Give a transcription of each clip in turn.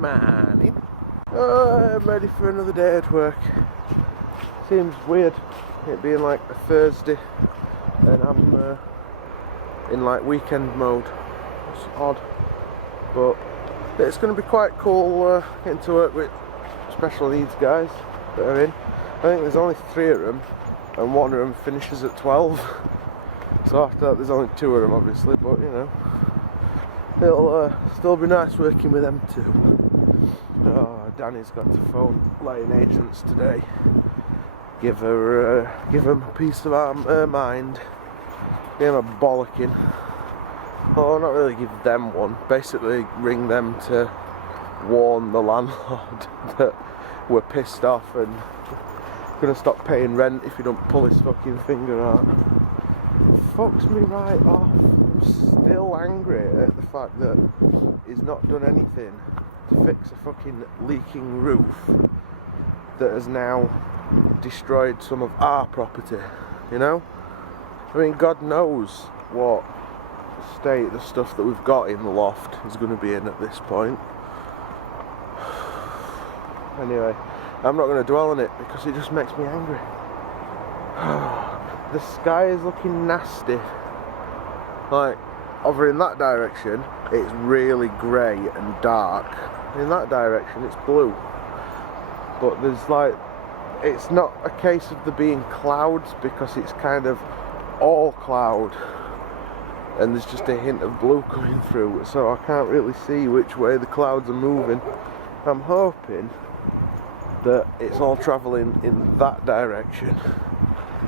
Morning. I'm ready for another day at work. Seems weird it being like a Thursday and I'm in like weekend mode. It's odd, but it's going to be quite cool getting to work with special needs guys that are in. I think there's only 3 of them and one of them finishes at 12. So after that there's only 2 of them obviously, but you know, it'll still be nice working with them too. Oh, Danny's got to phone laying agents today. Give them a piece of her mind. Give them a bollocking. Oh, not really give them one. Basically ring them to warn the landlord that we're pissed off and gonna stop paying rent if you don't pull his fucking finger out. Fucks me right off. I'm still angry at the fact that he's not done anything to fix a fucking leaking roof that has now destroyed some of our property, you know? I mean, God knows what state the stuff that we've got in the loft is going to be in at this point. Anyway, I'm not going to dwell on it because it just makes me angry. The sky is looking nasty. Like, over in that direction, it's really grey and dark. In that direction, it's blue. But there's like, it's not a case of there being clouds because it's kind of all cloud. And there's just a hint of blue coming through, so I can't really see which way the clouds are moving. I'm hoping that it's all travelling in that direction,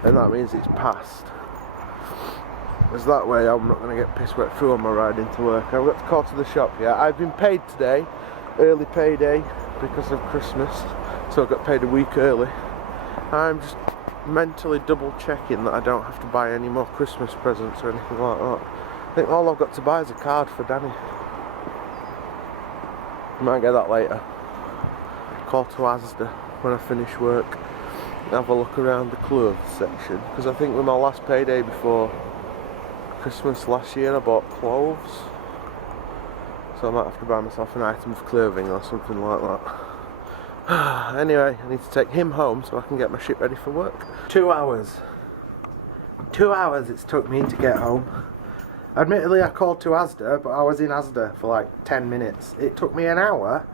and that means it's past. Because that way I'm not going to get piss wet through on my ride into work. I've got to call to the shop here. I've been paid today, early payday, because of Christmas, so I got paid a week early. I'm just mentally double checking that I don't have to buy any more Christmas presents or anything like that. I think all I've got to buy is a card for Danny. Might get that later. Call to Asda when I finish work and have a look around the clothes section, because I think with my last payday before Christmas last year I bought clothes, so I might have to buy myself an item of clothing or something like that. Anyway, I need to take him home so I can get my shit ready for work. 2 hours. 2 hours it's took me to get home. Admittedly I called to Asda, but I was in Asda for like 10 minutes. It took me an hour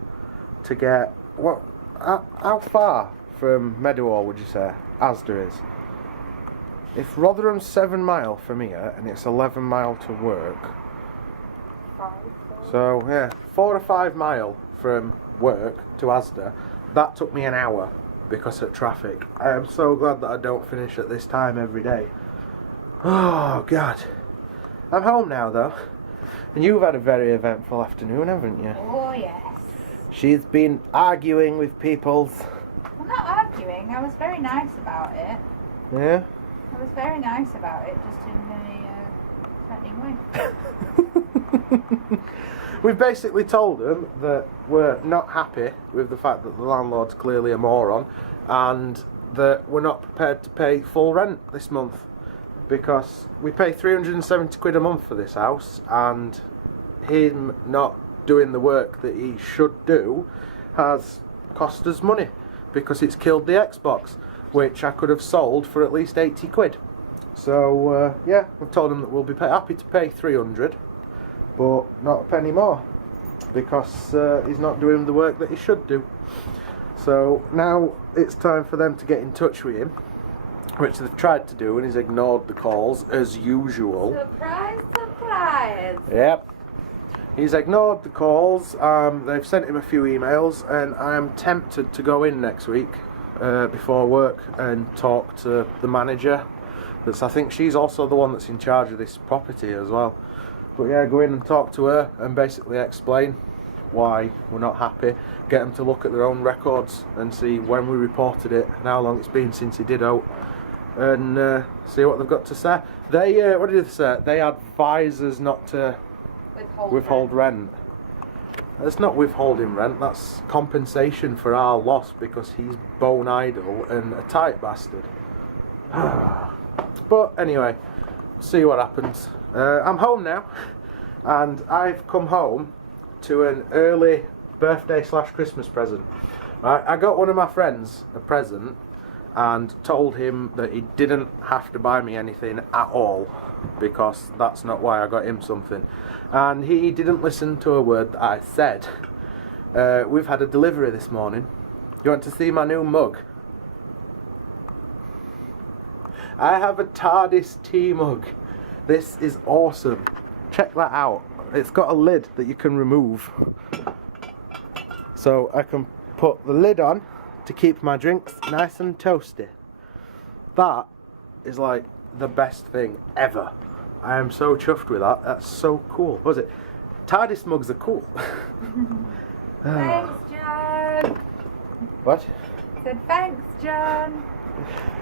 to get, what, how far from Meadowhall would you say Asda is? If Rotherham's 7 mile from here and it's 11 mile to work, 5, so yeah, 4 or 5 mile from work to Asda, that took me an hour because of traffic. I am so glad that I don't finish at this time every day. Oh God. I'm home now though, and you've had a very eventful afternoon, haven't you? Oh yes. She's been arguing with people. I'm not arguing, I was very nice about it. Yeah? I was very nice about it, just in a threatening way. We've basically told them that we're not happy with the fact that the landlord's clearly a moron and that we're not prepared to pay full rent this month because we pay 370 quid a month for this house, and him not doing the work that he should do has cost us money because it's killed the Xbox, which I could have sold for at least 80 quid. So yeah, we've told him that we'll be happy to pay 300, but not a penny more, because he's not doing the work that he should do. So now it's time for them to get in touch with him, which they've tried to do, and he's ignored the calls as usual. Surprise, surprise! Yep. He's ignored the calls. They've sent him a few emails, and I'm tempted to go in next week before work and talk to the manager. I think she's also the one that's in charge of this property as well. But yeah, go in and talk to her and basically explain why we're not happy. Get them to look at their own records and see when we reported it and how long it's been since he did out, and see what they've got to say. They what did they say? They advise us not to withhold rent. That's not withholding rent, that's compensation for our loss because he's bone idle and a tight bastard. But anyway, see what happens. I'm home now, and I've come home to an early birthday / Christmas present. Right, I got one of my friends a present and told him that he didn't have to buy me anything at all because that's not why I got him something. And he didn't listen to a word that I said. We've had a delivery this morning. You want to see my new mug? I have a TARDIS tea mug. This is awesome. Check that out. It's got a lid that you can remove. So I can put the lid on to keep my drinks nice and toasty. That is like the best thing ever. I am so chuffed with that. That's so cool. What was it? TARDIS mugs are cool. Thanks, John. What? I said thanks, John.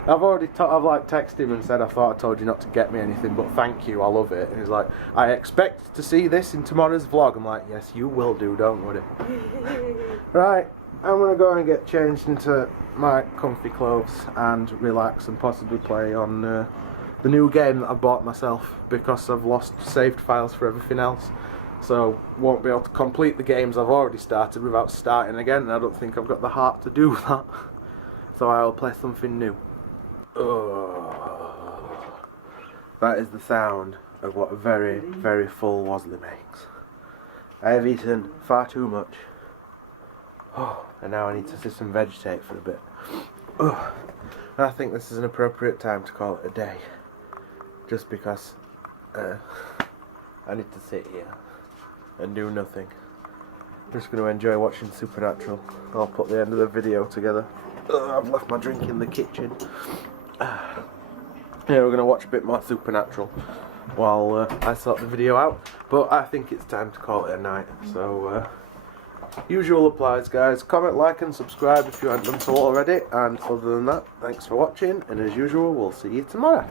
I've like texted him and said I thought I told you not to get me anything, but thank you, I love it. And he's like, I expect to see this in tomorrow's vlog. I'm like, yes, you will do, don't worry. Right, I'm gonna go and get changed into my comfy clothes and relax and possibly play on the new game that I bought myself because I've lost saved files for everything else. So won't be able to complete the games I've already started without starting again, and I don't think I've got the heart to do that. So I'll play something new. Oh, that is the sound of what a very, very full Wasley makes. I have eaten far too much. Oh, and now I need to sit and vegetate for a bit. Oh, I think this is an appropriate time to call it a day. Just because I need to sit here and do nothing. I'm just going to enjoy watching Supernatural. I'll put the end of the video together. I've left my drink in the kitchen. Yeah, we're going to watch a bit more Supernatural while I sort the video out. But I think it's time to call it a night. So, usual applies, guys. Comment, like and subscribe if you haven't done so already. And other than that, thanks for watching. And as usual, we'll see you tomorrow.